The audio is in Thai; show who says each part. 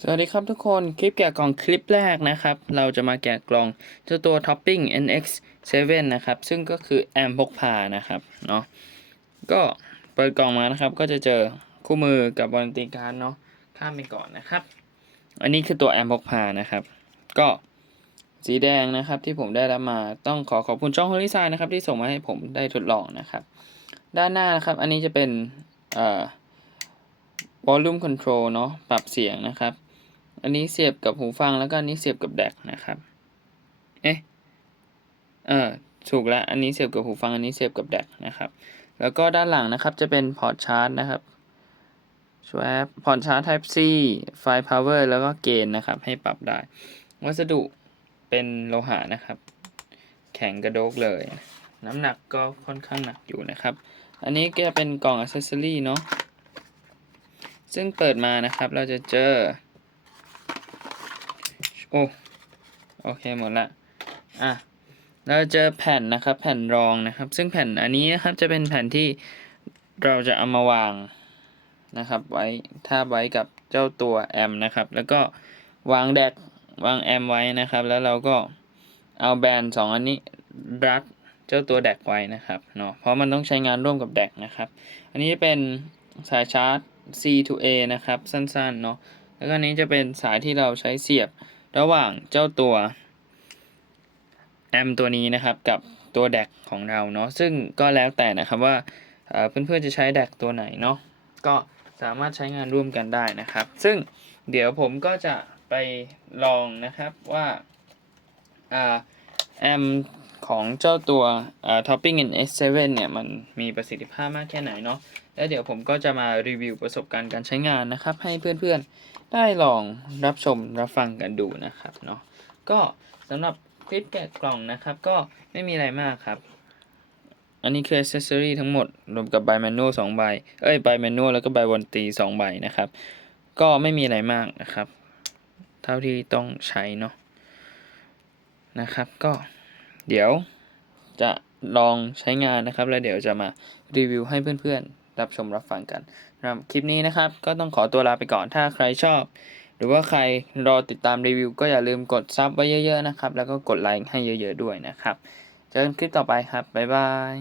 Speaker 1: สวัสดีครับทุกคนคลิปแกะกล่องคลิปแรกนะครับ เราจะมาแกะกล่องเจ้าตัว Topping NX7 นะครับ ซึ่งก็คือแอมพกพานะครับเนาะก็เปิดกล่องมานะครับ ก็จะเจอคู่มือกับบอลตีการ์ดเนาะข้ามไปก่อนนะครับ อันนี้คือตัวแอมพกพานะครับ ก็สีแดงนะครับที่ผมได้รับมาต้องขอขอบคุณช่องฮอลิซายนะครับที่ส่งมาให้ผมได้ทดลองนะครับ ด้านหน้านะครับ อันนี้จะเป็นเอ่อ volume control เนาะปรับเสียงนะครับ อันนี้เสียบกับหูฟังแล้วก็อันนี้เสียบกับแดกนะครับ เอ๊ะ เออถูกแล้ว อันนี้เสียบกับหูฟัง อันนี้เสียบกับแดกนะครับ แล้วก็ด้านหลังนะครับจะเป็นพอร์ตชาร์จนะครับ swap พอร์ตชาร์จ type C ไฟ power แล้วก็เกณฑ์นะครับ ให้ปรับได้ วัสดุเป็นโลหะนะครับ แข็งกระโดกเลย น้ำหนักก็ค่อนข้างหนักอยู่นะครับ อันนี้ก็จะเป็นกล่องอ c เซสซอรี่เนาะ ซึ่งเปิดมานะครับเราจะเจอ อ้โอเคหมดละอะเราเจอแผ่นนะครับแผ่นรองนะครับ ซึ่งแผ่นอันนี้นะครับจะเป็นแผ่นที่เราจะเอามาวางนะครับไว้ถ้าไว้กับเจ้าตัวแอมนะครับ แล้วก็วางแดกวางแอมไว้นะครับ แล้วเราก็เอาแบนสองอันนี้รัดเจ้าตัวแดกไว้นะครับเนาะเพราะมันต้องใช้งานร่วมกับแดกนะครับ อันนี้เป็นสายชาร์จ C to A นะครับ สั้นๆเนาะแล้วก็นี้จะเป็นสายที่เราใช้เสียบ ระหว่างเจ้าตัวแอมตัวนี้นะครับกับตัวแดกของเราเนาะซึ่งก็แล้วแต่นะครับว่าเพื่อนๆจะใช้แดกตัวไหนเนาะก็สามารถใช้งานร่วมกันได้นะครับ ซึ่งเดี๋ยวผมก็จะไปลองนะครับว่าแอมของเจ้าตัวอ่า Topping in S7 เนี่ยมันมีประสิทธิภาพมากแค่ไหนเนาะแล้วเดี๋ยวผมก็จะมารีวิวประสบการณ์การใช้งานนะครับ ให้เพื่อนๆ ได้ลองรับชมรับฟังกันดูนะครับเนาะก็สำหรับคลิปแกะกล่องนะครับ ก็ไม่มีอะไรมากครับ อันนี้คือ accessory ทั้งหมด รวมกับ by manual 2ใบ เอ้ย by manual แล้วก็ by warranty 2ใบนะครับ ก็ไม่มีอะไรมากนะครับ เท่าที่ต้องใช้เนาะนะครับ ก็เดี๋ยวจะลองใช้งานนะครับ แล้วเดี๋ยวจะมารีวิวให้เพื่อนๆ รับชมรับฟังกันนะครับคลิปนี้นะครับ ก็ต้องขอตัวลาไปก่อนถ้าใครชอบ หรือว่าใครรอติดตามรีวิว ก็อย่าลืมกดซับไว้เยอะๆนะครับ แล้วก็กดไลค์ให้เยอะ ๆ ด้วยนะครับ เจอกันคลิปต่อไปครับบ๊ายบาย